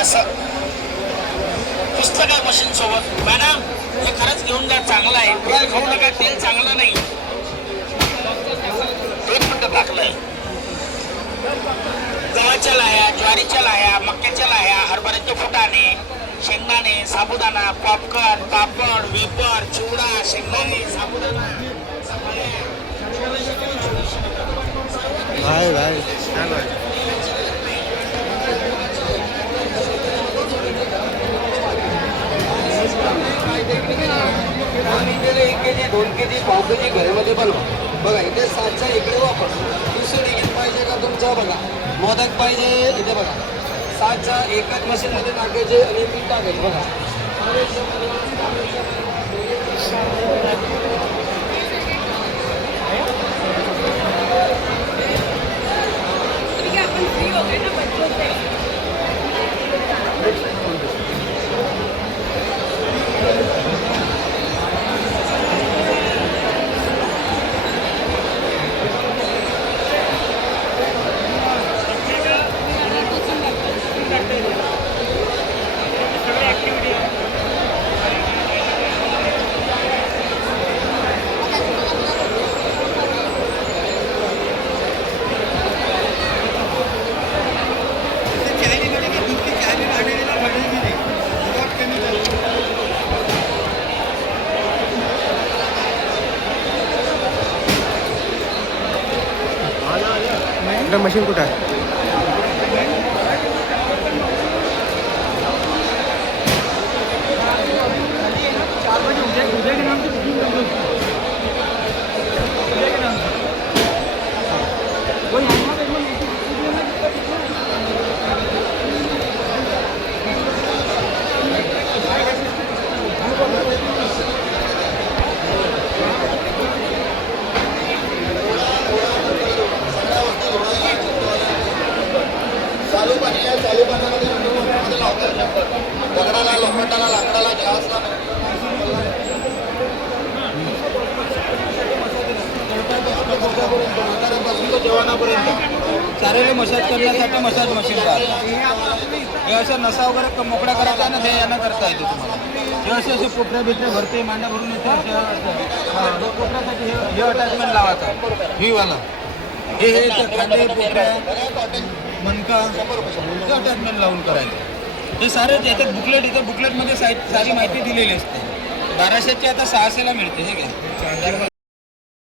असं पुस्तक आहे मशीन सोबत. मॅडम हे खरंच घेऊन जा, चांगलं आहे. तेल खाऊ नका, तेल चांगलं नाही. 1 मिनिट टाकलंय. गव्हाच्या लाह्या, ज्वारीच्या लाह्या, मक्याच्या लाह्या, हरभऱ्याचे फुटाणे, शेंगदाणे, साबुदाणा, पॉपकॉर्न, पापड, वेपर, चिवडा, शेंगदाणे, साबुदाणा. भाई भाई छान आहे. एक केजी 2 केजी पाव केजी घरामध्ये बनवा. बघा इथे 7चा इकडे वापर. दुसरं डिगेट पाहिजे का तुमचा? बघा मोदक पाहिजे इथे बघा 7चा एकाच मशीनमध्ये टाकायचे आणि पीठ टाकायचे. बघा मशीन कुठं आहे? दगडाला, लोखंडाला, लाकडाला, ग्लासला जेवणापर्यंत चारेले मसाज करण्यासाठी मसाज मशीन पाहतात. हे असं नसा वगैरे मोकळा करायचा ना, हे यांना करता येते तुम्हाला. हे असे कोपऱ्या बिपऱ्या भरते, मांड्या भरून येते. कोपऱ्यासाठी हे अटॅचमेंट लावायचं. ही वाला हे खांदे, कोपऱ्या, मनका हे अटॅचमेंट लावून करायचं. हे सारे याच्यात बुकलेट, इथं बुकलेटमध्ये सारी माहिती दिलेली असते. 1200ची आता 600ला मिळते. हे घ्या.